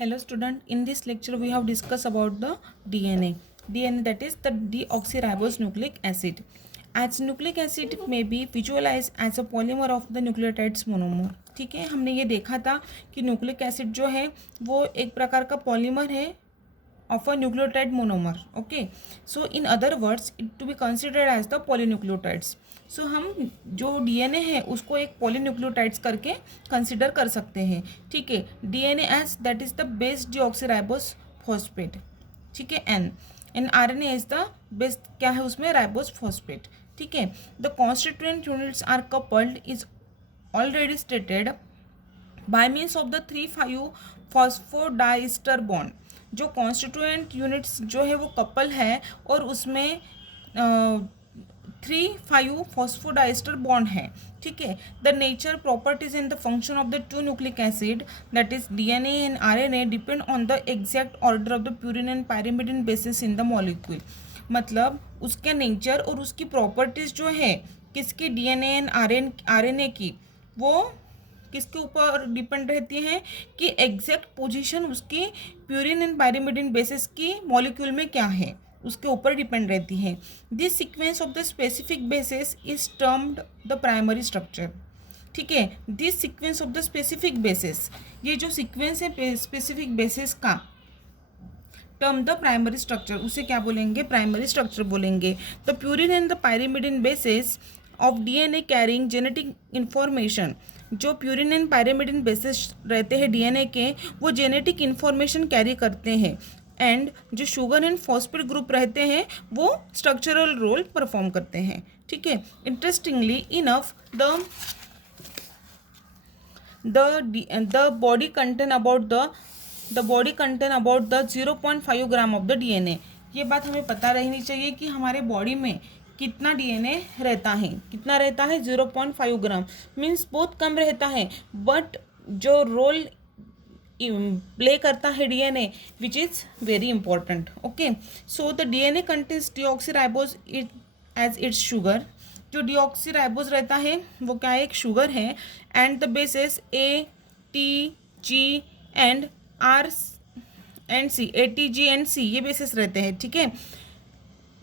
Hello student, in this lecture we have discussed about the DNA. DNA, that is the deoxyribose nucleic acid. As nucleic acid may be visualized as a polymer of the nucleotides monomer. ठीक है, हमने ये देखा था कि nucleic acid जो है वो एक प्रकार का पॉलीमर है of a nucleotide monomer. Okay, so in other words it to be considered as the polynucleotides. So हम जो DNA है उसको एक polynucleotides करके कंसिडर कर सकते हैं. ठीक है, DNA as that is the base deoxyribose phosphate. ठीक है, N RNA is the base क्या है उसमें राइबोस फॉस्फेट. ठीक है, the constituent units are coupled is already stated by means of the 3,5 phosphodiester bond. जो कॉन्स्टिट्यूएंट यूनिट्स जो है वो कपल है और उसमें 3,5 फॉस्फोडाइस्टर बॉन्ड है. ठीक है, the nature properties in the function of the two nucleic acid that is DNA and RNA depend on the exact order of the purine and pyrimidine basis in the molecule. मतलब उसके nature और उसकी properties जो है किसकी DNA and RNA की, वो किसके ऊपर डिपेंड रहती है कि एग्जैक्ट पोजीशन उसकी प्यूरिन एंड पायरिमिडिन बेसिस की मॉलिक्यूल में क्या है उसके ऊपर डिपेंड रहती है. This sequence of the specific basis is termed the primary structure. ठीक है, this sequence of the specific basis, ये जो सीक्वेंस है स्पेसिफिक बेसिस का टर्म द प्राइमरी स्ट्रक्चर, उसे क्या बोलेंगे, प्राइमरी स्ट्रक्चर बोलेंगे. The purine and the pyrimidine basis of DNA carrying genetic information. जो प्यूरिन एंड पायरिमिडिन बेसिस रहते हैं DNA के, वो जेनेटिक इंफॉर्मेशन कैरी करते हैं. एंड जो शुगर एंड फॉस्फेट ग्रुप रहते हैं वो स्ट्रक्चरल रोल परफॉर्म करते हैं. ठीक है, interestingly enough the body contain about the 0.5 gram of the DNA. ये बात हमें पता रहनी चाहिए कि हमारे बॉडी में कितना DNA रहता है, कितना रहता है 0.5 ग्राम. मीन्स बहुत कम रहता है, बट जो रोल प्ले करता है DNA which is very important. Okay, so the DNA contains deoxyribose as its sugar. जो डीऑक्सीराइबोज रहता है वो क्या है, एक शुगर है. And the bases ATG and R and C, ATG and C ये बेसिस रहते हैं. ठीक है,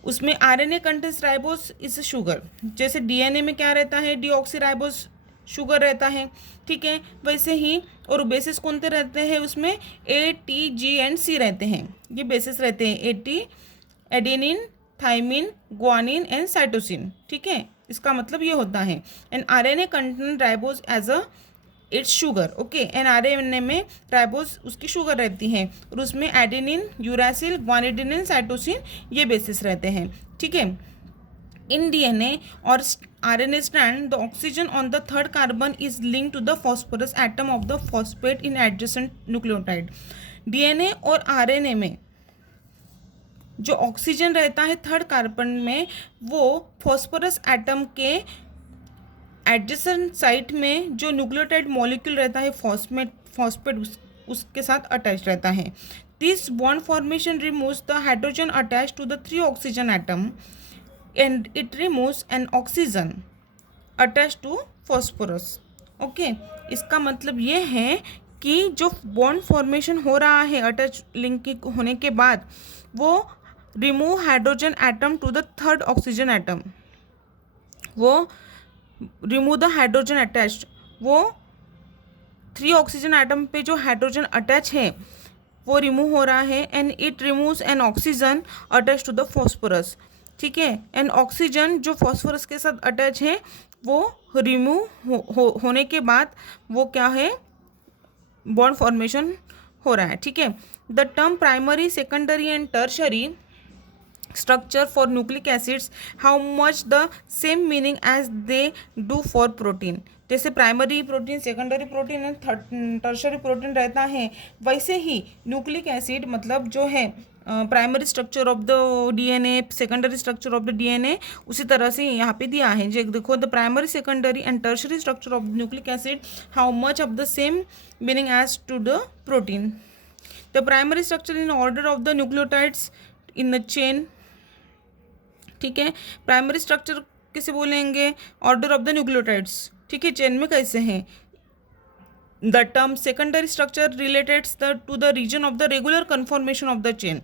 उसमें RNA contains ribose is sugar. जैसे DNA में क्या रहता है, डीऑक्सीराइबोस शुगर रहता है. ठीक है, वैसे ही और बेसिस कौन से रहते हैं उसमें ATG एंड C रहते हैं. ये बेसिस रहते हैं adenine, thymine, guanine and cytosine. ठीक है, इसका मतलब ये होता है. And RNA contain ribose as a its sugar. Okay, and RNA में राइबोस उसकी शुगर रहती है और उसमें एडेनिन, यूरासिल, ग्वानिडिन, साइटोसिन ये बेसिस रहते हैं. ठीक है, इन DNA और RNA strand the oxygen on the third carbon is link to the phosphorus atom of the phosphate in adjacent nucleotide. DNA और RNA में जो ऑक्सीजन रहता है थर्ड कार्बन में, वो फॉस्फोरस एटम के एडजेसेंट साइट में जो न्यूक्लियोटाइड मॉलिक्यूल रहता है फॉस्फेट उसके साथ अटैच रहता है. This bond formation removes the hydrogen attach to the 3 oxygen atom and it removes an oxygen attach to phosphorus. Okay, इसका मतलब ये है कि जो बॉन्ड फॉर्मेशन हो रहा है अटैच लिंक होने के बाद, वो remove hydrogen atom to the third oxygen atom, वो रिमूव द हाइड्रोजन अटैच, वो 3 ऑक्सीजन एटम पे जो हाइड्रोजन अटैच है वो रिमूव हो रहा है. And it removes an oxygen attach to the phosphorus. ठीक है, एंड ऑक्सीजन जो फॉस्फोरस के साथ अटैच है वो रिमूव होने के बाद वो क्या है, बॉन्ड फॉर्मेशन हो रहा है. ठीक है, the term primary, secondary and tertiary structure for nucleic acids how much the same meaning as they do for protein. जैसे primary protein, secondary protein and tertiary protein रहता है, वैसे ही न्यूक्लिक एसिड मतलब जो है primary structure of the DNA, secondary structure of the DNA, उसी तरह से यहाँ पे दिया है. जो देखो, the primary, secondary and tertiary structure of nucleic acid how much of the same meaning as to the protein. The primary structure in order of the nucleotides in the chain. ठीक है, प्राइमरी स्ट्रक्चर किसे बोलेंगे, order of the nucleotides. ठीक है, chain में कैसे हैं, the term secondary structure relateds to the region of the regular conformation of the chain.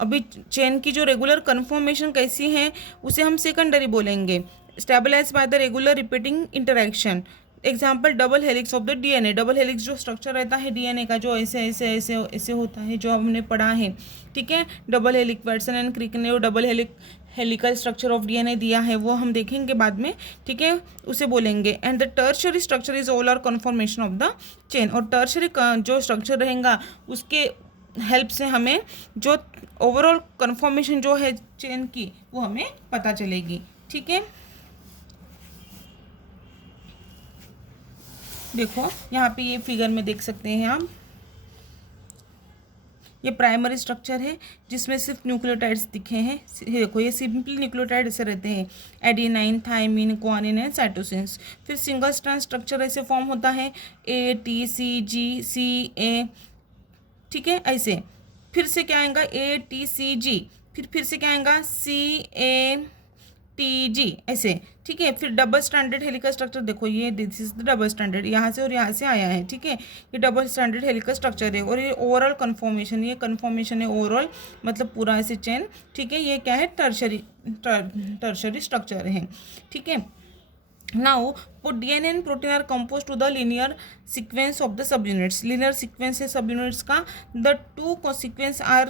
अभी चेन की जो रेगुलर कन्फॉर्मेशन कैसी है उसे हम सेकेंडरी बोलेंगे। Stabilize by the regular repeating interaction. Example double helix of the DNA. Double helix जो structure रहता है डीएनए का, जो ऐसे ऐसे ऐसे ऐसे होता है, जो हमने पढ़ा है, ठीक है। Double helix, Watson and Crick ने वो double helical structure of DNA दिया है, वो हम देखेंगे बाद में, ठीक है, उसे बोलेंगे। And the tertiary structure is all are conformation of the chain. और टर्शरी जो स्ट्रक्चर रहेगा उसके हेल्प से हमें जो ओवरऑल कन्फॉर्मेशन जो है चेन की वो हमें पता चलेगी, ठीक है। देखो यहाँ पे ये फिगर में देख सकते हैं आप, ये प्राइमरी स्ट्रक्चर है जिसमें सिर्फ न्यूक्लियोटाइड्स दिखे हैं। देखो ये सिंपली न्यूक्लियोटाइड ऐसे रहते हैं, एडेनाइन, थायमिन, ग्वानिन एंड साइटोसिन्स। फिर सिंगल स्ट्रैंड स्ट्रक्चर ऐसे फॉर्म होता है, ए टी सी जी सी ए, ठीक है, ऐसे। फिर से क्या आएगा, ए टी सी जी, फिर से क्या आएगा, सी ए टी जी, ऐसे, ठीक है। फिर डबल स्टैंडर्ड हेलिकल स्ट्रक्चर, देखो ये this is the double standard, यहाँ से और यहाँ से आया है, ठीक है। ये डबल स्टैंडर्ड हेलिकल स्ट्रक्चर है। और ये ओवरऑल कन्फॉर्मेशन, ये कन्फॉर्मेशन है ओवरऑल, मतलब पूरा ऐसे चेन, ठीक है। ये क्या है, टर्शरी स्ट्रक्चर है, ठीक है। Now both DNA and protein are composed to the linear sequence of the subunits. Linear sequence है subunits का. The two sequence are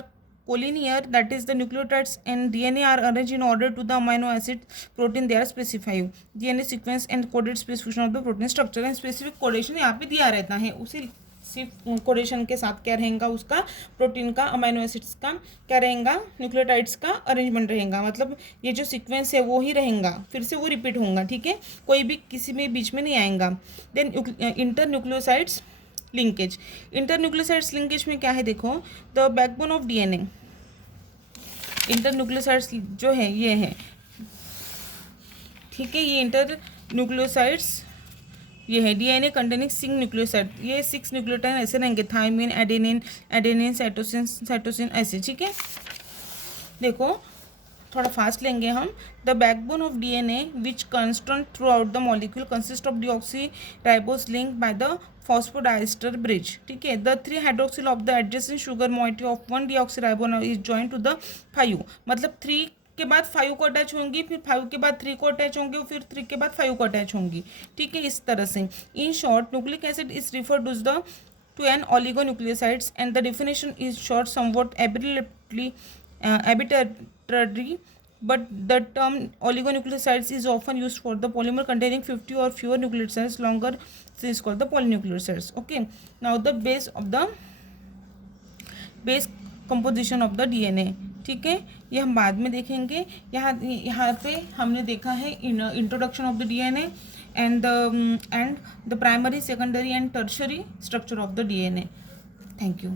collinear, that is the nucleotides and DNA are arranged in order to the amino acid protein they are specified. DNA sequence and coded specification of the protein structure and specific codation यहाँ पे दिया रहता है, उसी सिर्फ कोडेशन के साथ क्या रहेगा, उसका प्रोटीन का, अमाइनो एसिड्स का क्या रहेगा, न्यूक्लियोटाइड्स का अरेंजमेंट रहेगा। मतलब ये जो सीक्वेंस है वो ही रहेगा, फिर से वो रिपीट होगा, ठीक है, कोई भी किसी में बीच में नहीं आएगा। Then inter nucleosides linkage. Inter nucleosides linkage में क्या है, देखो, the backbone of DNA. Inter nucleosides जो है ये है, ठीक है, ये इंटर न्यूक्लियोसाइड्स ये है डीएनए कंटेनिंग 6 न्यूक्लियोसाइड। ये 6 न्यूक्लियोटाइड ऐसे रहेंगे, थायमिन, एडेनिन, साइटोसिन ऐसे, ठीक है। देखो थोड़ा फास्ट लेंगे हम। The backbone of DNA which constant throughout the molecule consist of deoxyribose link by the phosphodiester bridge, ठीक है। The 3 hydroxyl of the adjacent sugar moiety of 1 deoxyribose is joint to the 5, मतलब 3 के बाद 5 को attach होंगी, फिर 5 के बाद 3 को अटैच होंगे, फिर 3 के बाद 5 को अटैच होंगी, ठीक है, इस तरह से। In short nucleic acid is referred to an oligonucleosides and the definition is short somewhat arbitrary, but the term oligonucleosides is often used for the polymer containing 50 or fewer nucleosides. Longer is called the polynucleosides. Okay, now the base composition of the DNA, ठीक है, ये हम बाद में देखेंगे। यहाँ पे हमने देखा है introduction of the DNA and the primary, secondary and tertiary structure of the DNA. Thank you.